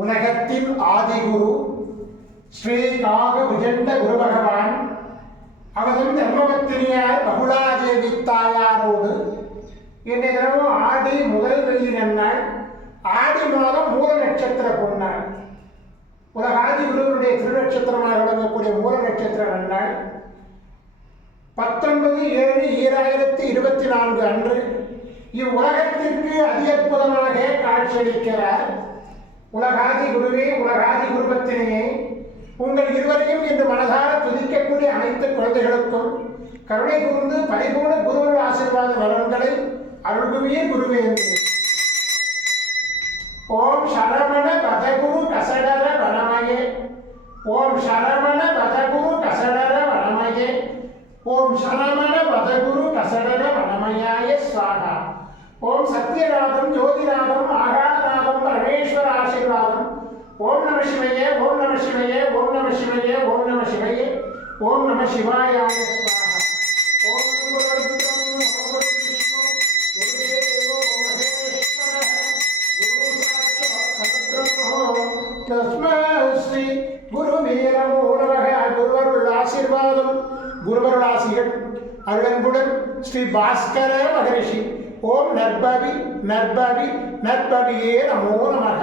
உலகத்தின் ஆதிகுரு ஸ்ரீ காக விஜண்ட குரு பகவான் அவரும் தர்மபத்தினியார் பகுலாதேவி தாயாரோடு இன்றைய தினமும் ஆடி முதல் வெள்ளி நன்னாள் ஆடி மாதம் மூல நட்சத்திர பொன்னாள் உலகாதி குருவனுடைய திருநட்சத்திரமாக விளங்கக்கூடிய மூல நட்சத்திர நன்னாள் பத்தொன்பது ஏழு ஈராயிரத்தி இருபத்தி நான்கு அன்று இவ்வுலகத்திற்கு அதி அற்புதமாக காட்சியளிக்கிறார். உலகாதி குருவே உலகாதி குருபத்தினையே உங்கள் இருவரையும் இன்று மனதார துதிக்கக்கூடிய அனைத்து குழந்தைகளுக்கும் கருணை கூர்ந்து பரிபூர்ண குருவர் ஆசீர்வாத வரன்களை அருள்குவியே குருவே. என்று ஓம் சரவண பதகுரு கசடர வனமயே ஓம் சரவண பதகுரு கசடர வனமயே ஓம் சரவண பதகுரு கசடர வனமயாய சுவாகா ஓம் சத்யநாதம் ஜோதிநாதம் ஆ நம சிவையே ஓம் நம சிவாயாய ஸ்வாகா ஓம் குருர்பிரம் ஓம் விஷ்ணு குருதேவோ மகேஸ்வரः குரு சாட்சாத் பரபிரம்மோ தஸ்மை ஸ்ரீ குருவே நமோ நமக குருவருள் ஆசீர்வாதம் குருவருள் ஆசிகள் அருளன்புடன் ஸ்ரீ பாஸ்கர மகரிஷி ஓம் நற்பவி நற்பவி நற்பவியே நமோ நமக